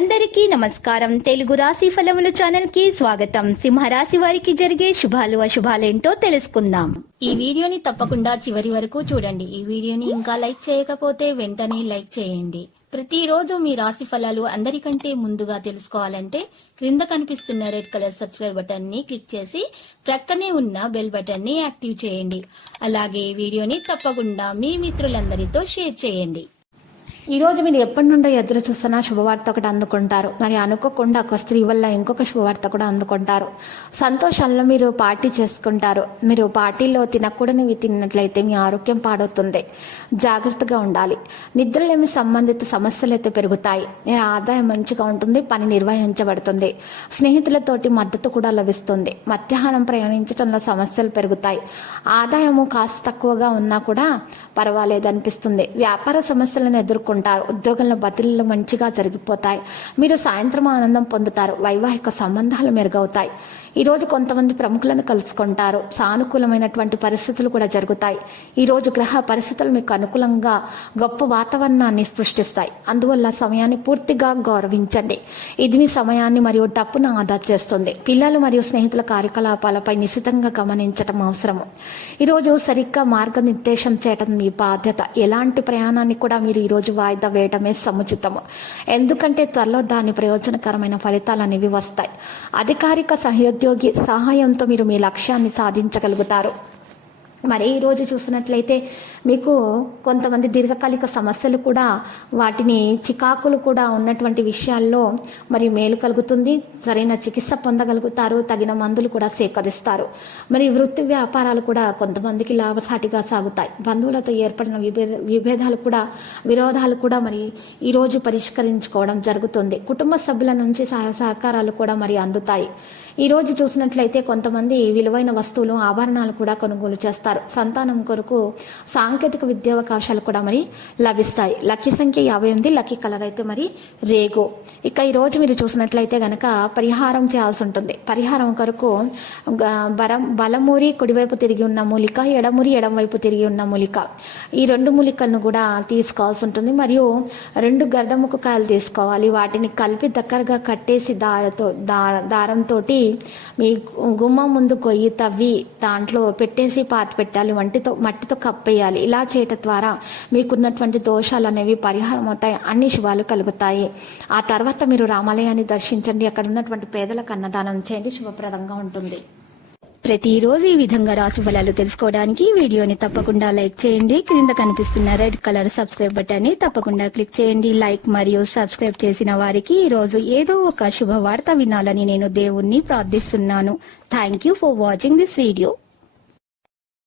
అందరికీ నమస్కారం. తెలుగు రాశి ఫలముల ఛానల్ కి స్వాగతం. సింహరాశి వారికి జరిగే శుభాలు అశుభాలేంటో తెలుసుకుందాం. ఈ వీడియోని తప్పకుండా చివరి వరకు చూడండి. ఈ వీడియోని ఇంకా లైక్ చేయకపోతే వెంటనే లైక్ చేయండి. ప్రతిరోజు మీ రాశి ఫలాలు అందరికంటే ముందుగా తెలుసుకోవాలంటే క్రింద కనిపిస్తున్న రెడ్ కలర్ సబ్స్క్రైబ్ బటన్ ని క్లిక్ చేసి ప్రక్కనే ఉన్న బెల్ బటన్ ని యాక్టివ్ చేయండి. అలాగే ఈ వీడియోని తప్పకుండా మీ మిత్రులందరితో షేర్ చేయండి. ఈ రోజు మీరు ఎప్పటి నుండో ఎదురు చూస్తున్న శుభవార్త ఒకటి అందుకుంటారు. మరి అనుకోకుండా ఒక స్త్రీ వల్ల ఇంకొక శుభవార్త కూడా అందుకుంటారు. సంతోషంలో మీరు పార్టీ చేసుకుంటారు. మీరు పార్టీలో తినకూడనివి తిన్నట్లయితే మీ ఆరోగ్యం పాడవుతుంది. జాగ్రత్తగా ఉండాలి. నిద్రలేమి సంబంధిత సమస్యలు అయితే పెరుగుతాయి. ఆదాయం మంచిగా ఉంటుంది. పని నిర్వహించబడుతుంది. స్నేహితులతోటి మద్దతు కూడా లభిస్తుంది. మధ్యాహ్నం ప్రయాణించడంలో సమస్యలు పెరుగుతాయి. ఆదాయము కాస్త తక్కువగా ఉన్నా కూడా పర్వాలేదు అనిపిస్తుంది. వ్యాపార సమస్యలను ఎదుర్కొంటారు. ఉద్యోగంలో బదిలీలు మంచిగా జరిగిపోతాయి. మీరు సాయంత్రం ఆనందం పొందుతారు. వైవాహిక సంబంధాలు మెరుగవుతాయి. ఈ రోజు కొంతమంది ప్రముఖులను కలుసుకుంటారు. సానుకూలమైనటువంటి పరిస్థితులు కూడా జరుగుతాయి. ఈ రోజు గ్రహ పరిస్థితులు మీకు అనుకూలంగా గొప్ప వాతావరణాన్ని సృష్టిస్తాయి. అందువల్ల సమయాన్ని పూర్తిగా గౌరవించండి. ఇది మీ సమయాన్ని మరియు డబ్బును ఆదా చేస్తుంది. పిల్లలు మరియు స్నేహితుల కార్యకలాపాలపై నిశితంగా గమనించడం అవసరము. ఈరోజు సరిగ్గా మార్గనిర్దేశం చేయడం మీ బాధ్యత. ఎలాంటి ప్రయాణాన్ని కూడా మీరు ఈరోజు వాయిదా వేయడమే సముచితము. ఎందుకంటే త్వరలో దాని ప్రయోజనకరమైన ఫలితాలు అనేవి వస్తాయి. అధికారిక సహోద్యోగి సహాయంతో మీరు మీ లక్ష్యాన్ని సాధించగలుగుతారు. మరి ఈరోజు చూసినట్లయితే మీకు కొంతమంది దీర్ఘకాలిక సమస్యలు కూడా వాటిని చికాకులు కూడా ఉన్నటువంటి విషయాల్లో మరి మేలు కలుగుతుంది. సరైన చికిత్స పొందగలుగుతారు. తగిన మందులు కూడా సేకరిస్తారు. మరి వృత్తి వ్యాపారాలు కూడా కొంతమందికి లాభసాటిగా సాగుతాయి. బంధువులతో ఏర్పడిన విరోధాలు కూడా మరి ఈరోజు పరిష్కరించుకోవడం జరుగుతుంది. కుటుంబ సభ్యుల నుంచి సహాయ సహకారాలు కూడా మరి అందుతాయి. ఈ రోజు చూసినట్లయితే కొంతమంది విలువైన వస్తువులు ఆభరణాలు కూడా కొనుగోలు చేస్తారు. సంతానం కొరకు సాంకేతిక విద్యావకాశాలు కూడా మరి లభిస్తాయి. లక్కీ సంఖ్య 58. లక్కీ కలర్ అయితే మరి రేగో. ఇక ఈ రోజు మీరు చూసినట్లయితే గనక పరిహారం చేయాల్సి ఉంటుంది. పరిహారం కొరకు బలమూరి కుడివైపు తిరిగి ఉన్న మూలిక, ఎడమూరి ఎడమవైపు తిరిగి ఉన్న మూలిక, ఈ 2 మూలికలను కూడా తీసుకోవాల్సి ఉంటుంది. మరియు 2 గడ్డముక్క కాయలు తీసుకోవాలి. వాటిని కలిపి దగ్గరగా కట్టేసి దారంతో మీ గుమ్మం ముందు కొయ్యి తవ్వి దాంట్లో పెట్టేసి పాతి పెట్టాలి. మట్టితో కప్పేయాలి. ఇలా చేయటం ద్వారా మీకున్నటువంటి దోషాలు అనేవి పరిహారం అవుతాయి. అన్ని శుభాలు కలుగుతాయి. ఆ తర్వాత మీరు రామాలయాన్ని దర్శించండి. అక్కడ ఉన్నటువంటి పేదలకు అన్నదానం చేయండి. శుభప్రదంగా ఉంటుంది. ప్రతిరోజు ఈ విధంగా రాశి ఫలాలు తెలుసుకోవడానికి వీడియోని తప్పకుండా లైక్ చేయండి. క్రింద కనిపిస్తున్న రెడ్ కలర్ సబ్స్క్రైబ్ బటన్ ని తప్పకుండా క్లిక్ చేయండి. లైక్ మరియు సబ్స్క్రైబ్ చేసిన వారికి ఈ రోజు ఏదో ఒక శుభవార్త వినాలని నేను దేవుణ్ణి ప్రార్థిస్తున్నాను. Thank you for watching this video.